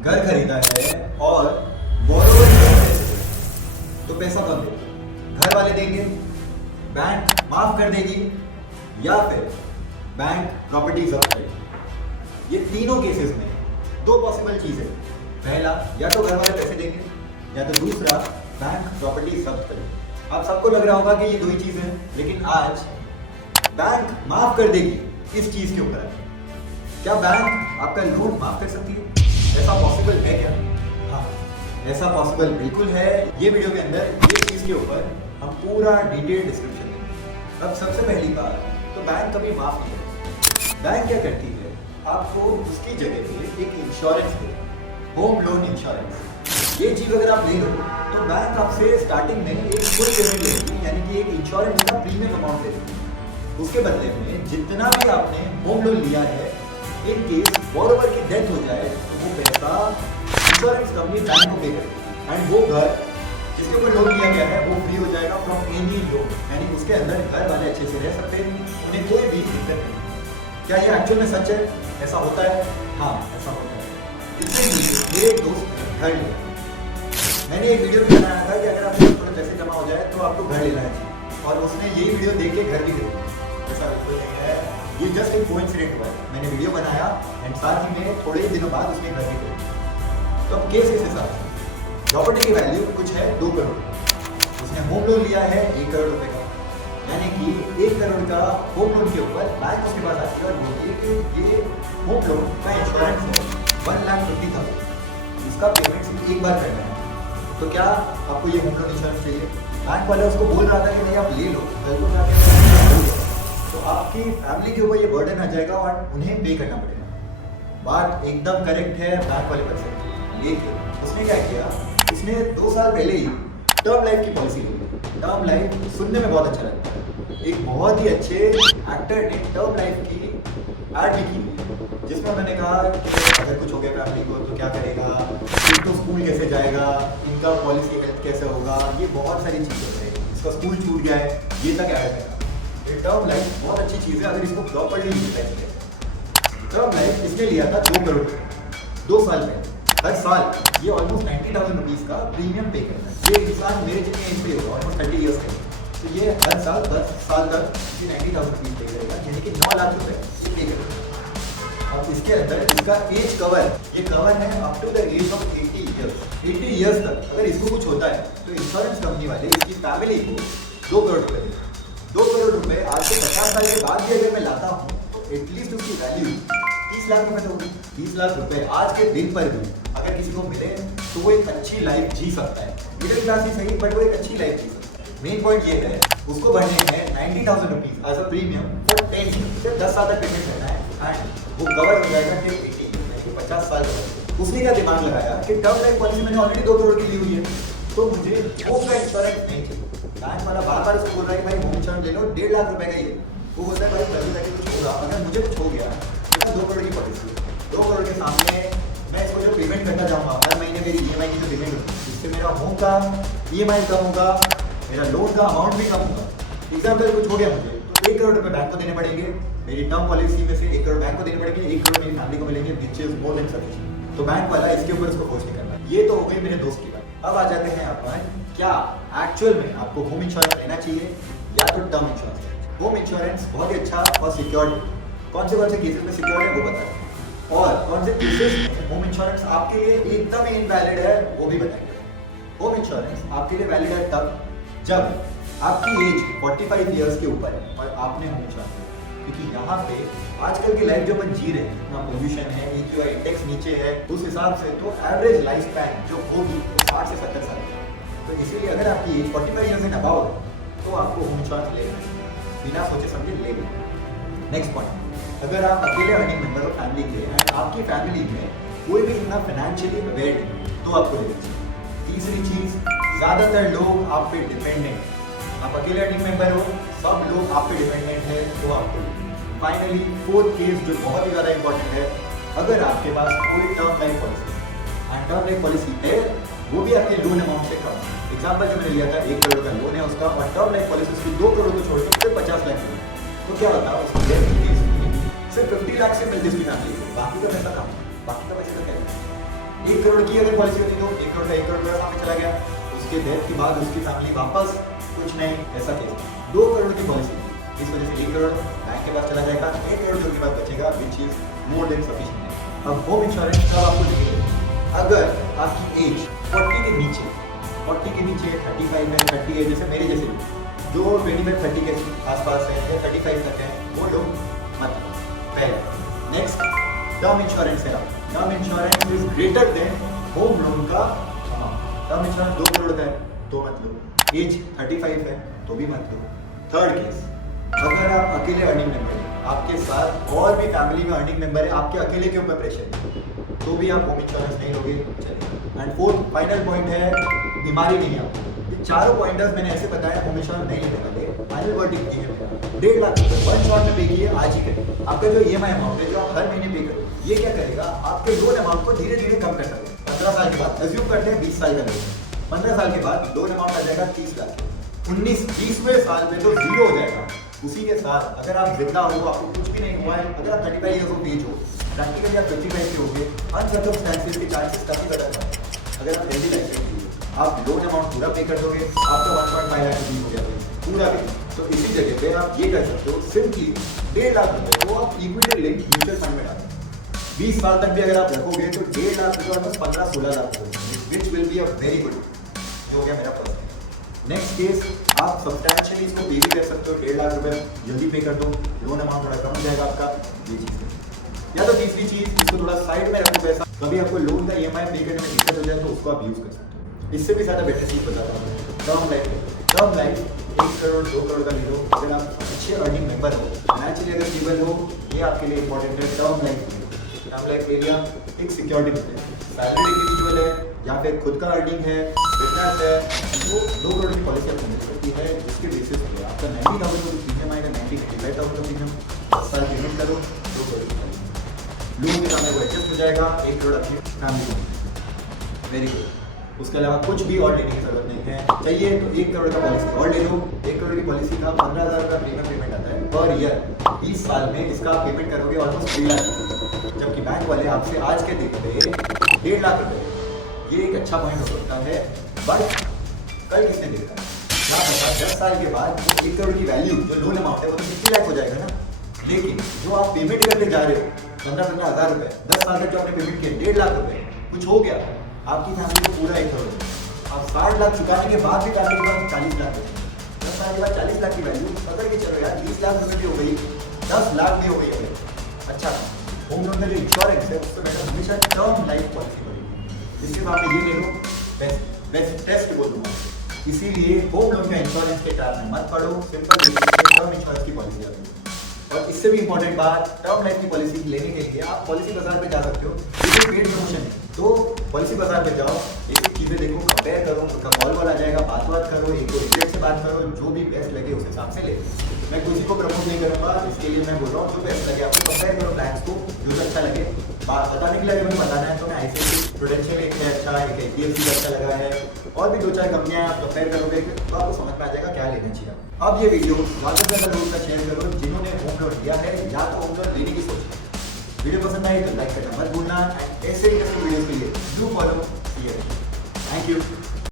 घर खरीदा है और बोरोवर तो पैसा कौन देगा? घर वाले देंगे, बैंक माफ कर देगी, या फिर बैंक प्रॉपर्टी जब्त करेगी। ये तीनों केसेस में दो पॉसिबल चीज है। पहला, या तो घर वाले पैसे देंगे, या तो दूसरा बैंक प्रॉपर्टी जब्त करेगी। आप सबको लग रहा होगा कि ये दो ही चीज है, लेकिन आज बैंक माफ कर देगी इस चीज के ऊपर। क्या बैंक आपका लोन माफ कर सकती है? ऐसा पॉसिबल है क्या? हाँ, ऐसा पॉसिबल बिल्कुल है। ये वीडियो के अंदर ये चीज के ऊपर हम पूरा डिटेल डिस्क्रिप्शन देंगे। अब सबसे पहली बात, तो बैंक कभी माफ नहीं करती। बैंक क्या करती है, आपको उसकी जगह पे एक इंश्योरेंस दे, होम लोन इंश्योरेंस। ये चीज अगर आप ले लो तो बैंक आपसे स्टार्टिंग में एक फुल पेमेंट लेगी, यानी कि एक इंश्योरेंस का प्रीमियम अमाउंट देगी। उसके बदले में जितना भी आपने होम लोन लिया है, इन केस बोरोवर की डेथ हो जाए तो वो पैसा इंश्योरेंस कंपनी बैंक को पे करेगी एंड वो घर जिसके ऊपर लोन लिया गया है वो फ्री हो जाएगा फ्रॉम एनी लोन। यानी उसके अंदर घर वाले अच्छे से रह सकते हैं, उन्हें कोई भी दिक्कत नहीं। क्या ये एक्चुअल में सच है? ऐसा होता है? हाँ, ऐसा होता है। इसलिए मेरे एक दोस्त ने घर लिया। मैंने एक वीडियो भी बनाया था कि अगर आपके थोड़े पैसे जमा हो जाए तो आपको घर लेना चाहिए, और उसने यही वीडियो देख के घर भी खरीदा। ऐसा बिल्कुल नहीं है, ये जस्ट एक कोइंसिडेंट हुआ है। मैंने वीडियो बनाया एंड साथ ही में थोड़े ही दिनों बाद उसने घर भी खरीदा। तो अब केस इस हिसाब से, प्रॉपर्टी की वैल्यू कुछ है 2 करोड़, उसने होम लोन लिया है 1 करोड़ रुपए का, यानी कि 1 करोड़ का होम लोन के ऊपर बैंक उसके पास आती है और बोलती है कि ये होम लोन का इंश्योरेंस है 1,50,000, इसका पेमेंट सिर्फ एक बार करना है। तो क्या आपको ये होम लोन इंश्योरेंस चाहिए? बैंक वाला उसको बोल रहा था कि नहीं आप ले लो, कल को जाके तो आपकी फैमिली के ऊपर ये बर्डन आ जाएगा और उन्हें पे करना पड़ेगा। बात एकदम करेक्ट है बैंक वाले पर्सन की, लेकिन उसने क्या किया, उसने 2 साल पहले ही टर्म लाइफ की पॉलिसी ली। टर्म लाइफ सुनने में बहुत अच्छा लगता है। एक बहुत ही अच्छे एक्टर ने टर्म लाइफ की एड भी की, जिसमें उन्होंने कहा कि अगर कुछ हो गया फैमिली को तो क्या करेगा, एक तो स्कूल कैसे जाएगा, इनका पॉलिसी हेल्थ कैसे होगा, ये बहुत सारी चीज़ें करेगा। इसका स्कूल छूट गया है, ये तक ऐड करेगा। ये टर्म लाइफ बहुत अच्छी चीज़ है अगर इसको प्रॉपर्ली यूटिलाइज करें। टर्म लाइफ इसने लिया था 2 करोड़ 2 साल में। हर साल ये ऑलमोस्ट 90,000 रुपीज़ का प्रीमियम पे करता है। ये इंसान मेरे जितने एज पे होगा, ऑलमोस्ट 30 ईयर्स का, तो ये हर साल 10 साल तक 90,000 रुपीज़ पे करेगा, यानी कि 9 लाख रुपए ये पे करेगा। अब इसके अंदर इसका एज कवर, ये कवर है up to the age of 80 years. 80 years तक अगर इसको कुछ होता है तो इंश्योरेंस कंपनी वाले इसकी फैमिली को 2 करोड़ रुपए देते हैं। 2 करोड़ रुपए आज से 50 साल के बाद भी अगर मैं लाता हूँ तो एटलीस्ट उसकी वैल्यू 30 लाख रुपए तो होगी। 30 लाख रुपए आज के दिन पर भी अगर किसी को मिले तो वो एक अच्छी लाइफ जी सकता है। मिडिल क्लास ही सही, बट वो एक अच्छी लाइफ जी सकता है। मेन पॉइंट ये है, उसको भरने हैं 90,000 rupees as a premium for 10 years. सिर्फ 10 साल तक पेमेंट करना है एंड वो कवर हो जाएगा टिल 80 ईयर्स, 50 साल तक। उसने क्या दिमाग लगाया कि टर्म लाइफ पॉलिसी मैंने ऑलरेडी 2 करोड़ की ली हुई है, तो मुझे होम का इंश्योरेंस नहीं चाहिए। बैंक वाला बार-बार उसको बोल रहा है कि भाई होम इंश्योरेंस ले लो, 1.5 लाख रुपए का ये। वो बोलता है भाई कभी जाके कुछ होगा, अगर मुझे कुछ हो गया तो 2 करोड़ की पॉलिसी, 2 करोड़ के सामने मैं इसको जो पेमेंट करना चाहूँगा हर महीने मेरी EMI की जो पेमेंट होगी, इससे मेरा होम का EMI कम होगा, मेरा लोन का अमाउंट भी कम होगा। एग्जाम्पल कुछ हो गया मुझे तो 1 करोड़ रुपए बैंक को देने पड़ेंगे, मेरी टर्म पॉलिसी में से 1 करोड़ बैंक को देने पड़ेंगे, 1 करोड़ मेरी फैमिली को मिलेंगे, which is more than sufficient. तो बैंक वाला इसके ऊपर उसको फोर्स नहीं करना। ये तो हो गई मेरे दोस्त की बात। अब आ जाते हैं अपन, क्या एक्चुअल में आपको होम इंश्योरेंस लेना चाहिए या तो टर्म इंश्योरेंस? होम इंश्योरेंस बहुत ही अच्छा और सिक्योर्ड है। कौन से केसेस में सिक्योर है वो बताएं, और कौन से केसेस में होम इंश्योरेंस आपके लिए एकदम ही इनवैलिड है वो भी बताएंगे। होम इंश्योरेंस आपके लिए वैलिड है तब जब आपकी एज 45 ईयर्स के ऊपर है और आपने होम इंश्योरेंस, क्योंकि यहाँ पे आजकल की लाइफ जो अपन जी रहे हैं, ना पोल्यूशन है, AQI इंडेक्स नीचे है, उस हिसाब से तो एवरेज लाइफ स्पैन जो होगी 60 से 70 साल की। तो इसीलिए अगर आपकी एज 45 ईयर्स एंड अबाउ तो आपको होम इंश्योरेंस लेना है, बिना सोचे समझे ले लेना। नेक्स्ट पॉइंट, अगर आप अकेले अर्निंग मेंबर हो फैमिली के एंड आपकी फैमिली में कोई भी इतना फाइनेंशियली अवेयर है तो आपको लेना चाहिए। तीसरी चीज, ज्यादातर लोग आप पे डिपेंडेंट, आप अकेले अर्निंग मेंबर हो, सब लोग आप पे डिपेंडेंट है तो आपको। फाइनली 4th केस जो बहुत ही ज़्यादा इंपॉर्टेंट है, अगर आपके पास कोई term life policy and term life policy है वो भी आपके लोन अमाउंट से कम। एग्जाम्पल जो मैंने लिया था 1 करोड़ का लोन है उसका, और टर्म लाइफ पॉलिसी उसकी 2 करोड़ को छोड़कर सिर्फ 50 लाख है, तो क्या होता है उसकी सिर्फ 50 लाख से मिलती उसकी फैमिली को, बाकी का पैसा कम, बाकी का पैसा तो क्या है। 1 करोड़ की अगर पॉलिसी होती तो 1 करोड़ का 1 करोड़ रुपया सामने चला गया, उसके डेथ के बाद उसकी फैमिली वापस कुछ नहीं, ऐसा केस। 2 करोड़ की पॉलिसी, इस वजह से 1 करोड़ बैंक के पास चला जाएगा, 1 करोड़ जो के बाद बचेगा, which is more than sufficient. अब होम इंश्योरेंस कब आपको लेंगे? अगर आपकी एज 40 के नीचे 35 है, 30 है, जैसे मेरे जैसे जो 25-30 के आसपास है या 35 तक है, वो लोग मत लो। पहला। नेक्स्ट, टर्म इंश्योरेंस है। Term insurance is greater than home loan का अमाउंट। टर्म इंश्योरेंस 2 करोड़ का है तो मत लो, एज 35 है तो भी मत लो। थर्ड केस, अगर आप अकेले अर्निंग मेंबर हैं, आपके साथ और भी फैमिली में अर्निंग मेंबर है, आपके अकेले के ऊपर प्रेशर है, तो भी आप होम इंश्योरेंस नहीं लोगे, चलेगा। एंड फोर्थ फाइनल पॉइंट है, बीमारी नहीं है आपको। ये चारों पॉइंटर्स मैंने ऐसे बताया, होम इंश्योरेंस नहीं लेने वाले। फाइनल वर्डिक्ट ये है मेरा, 1.5 लाख रुपए वन शॉट में पे किए, आज ही करें। आपका जो EMI अमाउंट है जो आप हर महीने पे करो, ये क्या करेगा, आपके लोन अमाउंट को धीरे धीरे कम कर सकते हैं। 15 साल के बाद, एज्यूम करते हैं 20 साल का लोन, 15 साल के बाद लोन अमाउंट आ जाएगा 30 लाख। 19-20वें साल में तो जीरो हो जाएगा। उसी के साथ अगर आप जिंदा हो, आपको कुछ भी नहीं हुआ है, अगर आप 35 ईयर्स ऑफ एज हो, प्रैक्टिकली आप 25 के हो गए, अनसर्कमस्टेंसेस के चांसेस काफी बढ़ जाते हैं। अगर आप हेल्दी लाइफ जीते, आप लोन अमाउंट पूरा पे कर दोगे, आपका 1.5 लाख रुपये हो गया पूरा भी। तो इसी जगह पे आप ये कर सकते हो, सिंपली 1.5 लाख रुपए को आप इक्विटी लिंक म्यूचुअल फंड में डालें। 20 साल तक भी अगर आप रखोगे तो 1.5 लाख रुपये ऑलमोस्ट 15-16 लाख रुपये, which will be a very good, जो हो गया मेरा फर्स्ट। नेक्स्ट केस, आप सब्सटैंशियली इसको पे भी कर सकते हो, 1.5 लाख रुपये जल्दी पे कर दो, लोन अमाउंट थोड़ा कम हो जाएगा आपका, ये चीज़। या तो तीसरी चीज़, इसको थोड़ा साइड में रखो पैसा, कभी आपको लोन का EMI पे करने में दिक्कत हो जाए तो उसको आप यूज़ कर सकते हो। इससे भी ज़्यादा बेटर चीज़ बताता हूँ, टर्म लाइफ 1 करोड़ 2 करोड़ का ले लो, अगर आप अच्छे अर्निंग मेंबर हो, फाइनेंशियली अगर स्टेबल हो, ये आपके लिए इंपॉर्टेंट है। टर्म लाइफ ले लिया, एक सिक्योरिटी मिलती है, सैलरी इंडिविजुअल है या फिर खुद का अर्निंग है, बिजनेस है, तो 2 करोड़ की पॉलिसी आपको मिल सकती है, जिसके बेसिस पे आपका 90,000 का प्रीमियम आएगा, 95,000 का प्रीमियम, 10 साल पेमेंट करो, 2 करोड़ की पॉलिसी लोन के सामने वो एडजस्ट हो जाएगा, 1 करोड़ आपकी फैमिली को, वेरी गुड। उसके अलावा कुछ भी और लेने की जरूरत नहीं है, चाहिए तो 1 करोड़ का पॉलिसी और ले लो। 1 करोड़ की पॉलिसी का 15,000 का प्रीमियम पेमेंट आता है पर ईयर, 20 साल में इसका पेमेंट करोगे ऑलमोस्ट 3 लाख, जबकि बैंक वाले आपसे आज के दिन पे 1.5 लाख रुपए, ये एक अच्छा पॉइंट हो सकता है, बट कल किसने देखा है, क्या पता 10 साल के बाद 1 करोड़ की वैल्यू जो लोन अमाउंट है वो तो 50 लाख हो जाएगा ना, लेकिन जो आप पेमेंट करते जा रहे हो 15-15 हज़ार रुपए, 10 साल तक जो आपने पेमेंट किया 1.5 लाख रुपए, कुछ हो गया आपकी फैमिली को पूरा 1 करोड़, आप 60 लाख चुकाने के बाद भी काटने के बाद 40 लाख हो, 10 साल के बाद 40 लाख की वैल्यू पकड़ के चलो यार, 20 लाख रुपए भी हो गई, 10 लाख भी हो गई है। अच्छा, होम लोन का जो इंश्योरेंस है उससे बेटर हमेशा टर्म लाइफ पॉलिसी करेगी, जिसके सामने ये ले लो, बेस्ट टेस्ट बोल दूंगा। इसीलिए होम लोन का इंश्योरेंस के ट्रैप में मत पड़ो, सिंपल टर्म इंश्योरेंस की पॉलिसी आ गई। और इससे भी इंपॉर्टेंट बात, टर्म लाइफ की पॉलिसी लेने के लिए आप पॉलिसी बाजार पे जा सकते हो, ये पेड प्रमोशन है, तो पॉलिसी बाजार पे जाओ, एक चीज़ें देखो, कंपेयर करो, उनका कॉल आ जाएगा, बात करो, एक दो एजेंट से बात करो, जो भी बेस्ट लगे उस हिसाब से ले। मैं किसी को प्रमोट नहीं करूँगा, इसके लिए मैं बोल रहा हूँ जो बेस्ट लगे आपको कंपेयर करो प्लान्स को, जो अच्छा लगे। बात बताने के लिए मुझे बताना है तो मैं ICICI प्रूडेंशियल एक है अच्छा, एक HDFC का अच्छा लगा है, और भी 2-4 कंपनियां आप कंपेयर करोगे तो आपको समझ में आ जाएगा क्या लेना चाहिए। अब ये वीडियो ज़्यादा से ज़्यादा लोगों का शेयर करो जिन्होंने होम लोन लिया है या तो होम लोन लेने की सोच है। वीडियो पसंद आई तो लाइक करना मत भूलना, एंड ऐसे ही वीडियो के लिए डू फॉलो। Thank you.